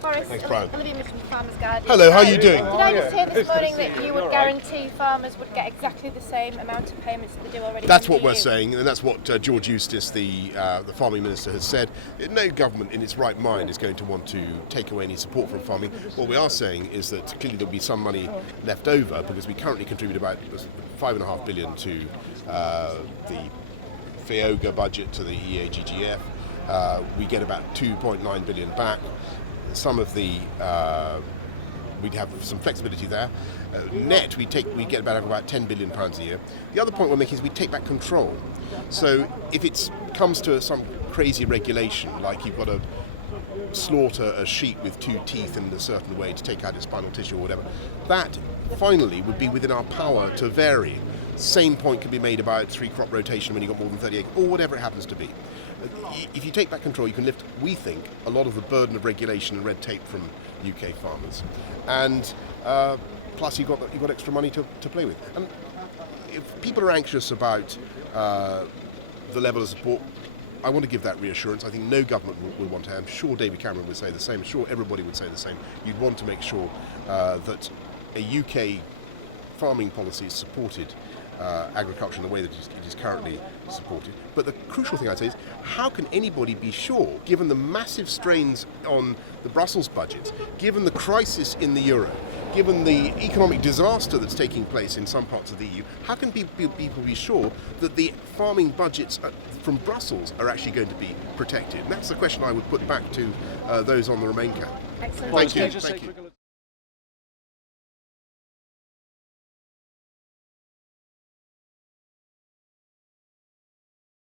Boris, Thanks, Brian. Olivia Mitchell from Farmers Guardian. Hello, how are you doing? Did I just hear this morning that you would guarantee farmers would get exactly the same amount of payments that they do already? That's from what the we're EU? saying, and that's what George Eustice, the farming minister, has said. No government in its right mind is going to want to take away any support from farming. What we are saying is that clearly there'll be some money left over because we currently contribute about $5.5 billion to the FEOGA budget, to the EAGGF. We get about $2.9 billion back. Some of the we'd have some flexibility there. Net, we get about £10 billion a year. The other point we're making is we take back control. So if it comes to some crazy regulation, like you've got to slaughter a sheep with 2 teeth in a certain way to take out its spinal tissue or whatever, that finally would be within our power to vary. Same point can be made about 3-crop rotation when you've got more than 30 acres, or whatever it happens to be. If you take back control, you can lift, we think, a lot of the burden of regulation and red tape from UK farmers. And plus you've got extra money to play with. And if people are anxious about the level of support, I want to give that reassurance. I think no government will want to. I'm sure David Cameron would say the same. I'm sure everybody would say the same. You'd want to make sure that a UK farming policy is supported agriculture in the way that it is currently supported. But the crucial thing I'd say is, how can anybody be sure, given the massive strains on the Brussels budget, given the crisis in the euro, given the economic disaster that's taking place in some parts of the EU, how can people be sure that the farming budgets from Brussels are actually going to be protected? And that's the question I would put back to those on the Remain camp. Excellent. Thank you. Thank you.